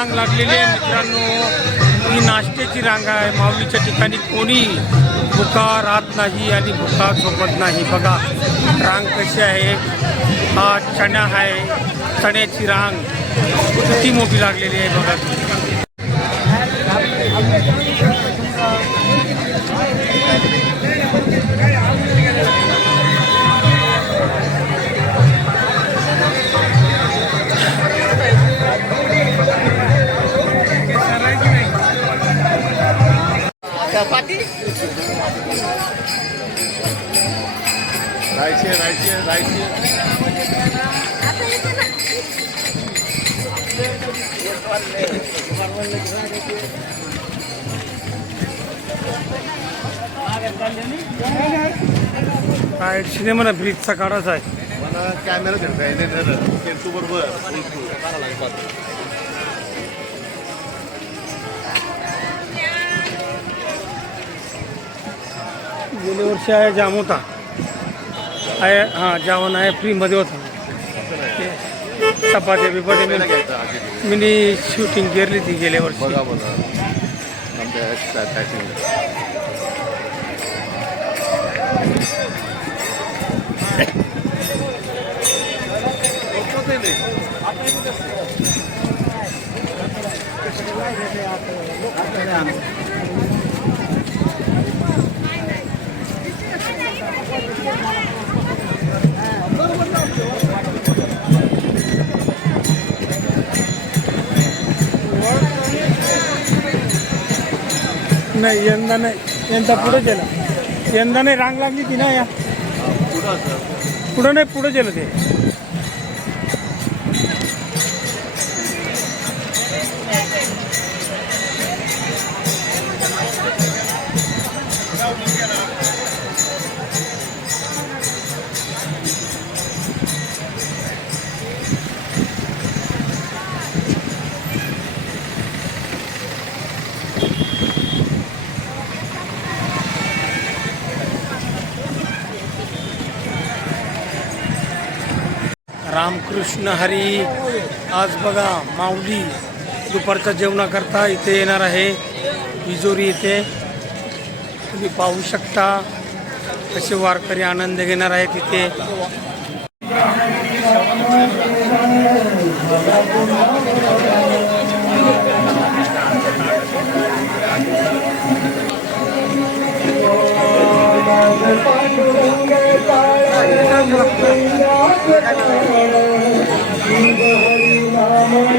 रांग लागलेली आहे मित्रांनो. ही नाश्त्याची रांग आहे. माऊलीच्या ठिकाणी कोणी भुका राहत नाही आणि भुका झोपत नाही. बघा रांग कशी आहे. हा चण्या आहे. चण्याची रांग किती मोठी लागलेली आहे बघा. काय सिनेमा ब्रिजचा काढायचा आहे. मला कॅमेरा धरता येईल तू बरोबर गेल्या वर्षी आहे जाम होता. आहे हां जेवण आहे फ्रीमध्ये होता. चपात्या बिपात्या मी मी शूटिंग केली ती गेल्या वर्षी. बघा बघा. आमच्या नाही यंदा नाही यंदा पुढे गेलं यंदा नाही रांग लागली ती ना या पुढं नाही पुढे गेलं ते कृष्ण हरी आज बघा माऊली दुपारच्या जेवणाकरता इथे येणार आहे. विजोरी इथे तुम्ही पाहू शकता कसे वारकरी आनंद घेणार आहेत इथे.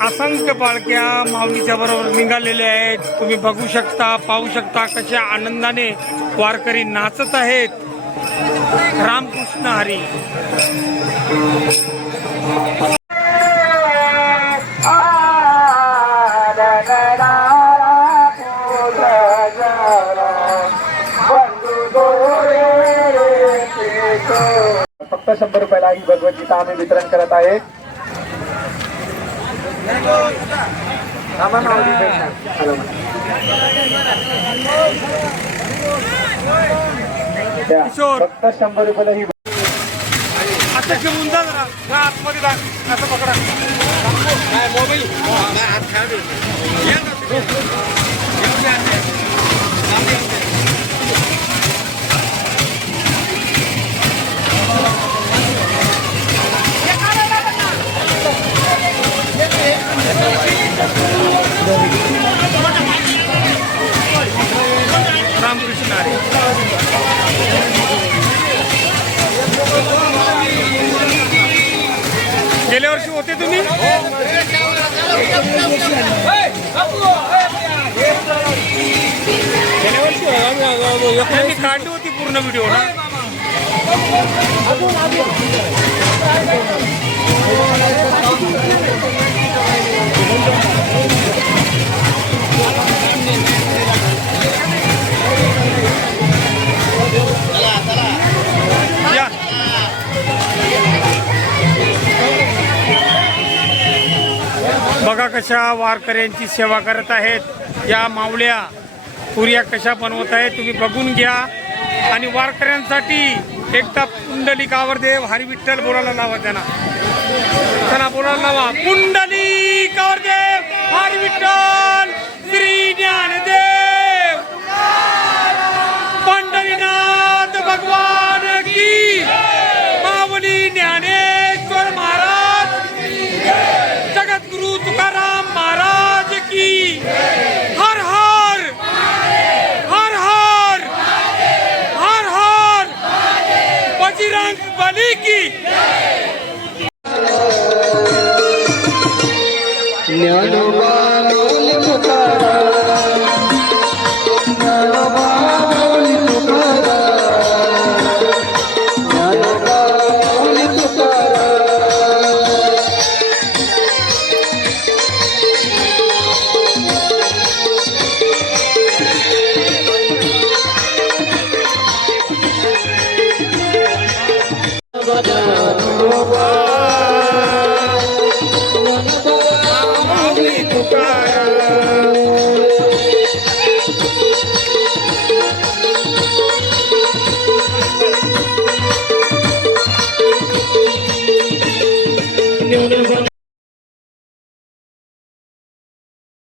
असंख्य पालख्या माऊलीच्या बरोबर निघालेल्या आहेत. तुम्ही बघू शकता पाहू शकता कशा आनंदाने वारकरी नाचत आहेत. रामकृष्ण हरी. फक्त शंभर रुपयाला ही भगवद्गीता आम्ही वितरण करत आहे. फक्त शंभर रुपयाला ही आता घेऊन जा जरा जा आतमध्ये जा. असं पकडा. मोबाईल. गेल्या वर्षी होते तुम्ही गेल्या वर्षी त्यांनी काढली होती पूर्ण व्हिडिओ ना बघा कशा वारकऱ्यांची सेवा करत आहेत. या मावल्या पुऱ्या कशा बनवत आहेत तुम्ही बघून घ्या. आणि वारकऱ्यांसाठी एकदा पुंडलिक आवरदेव हरिविठ्ठल बोलायला लावा त्यांना. त्यांना बोलायला लावा. पुंडलिक आवरदेव हरिविठ्ठल श्री ज्ञानदेव.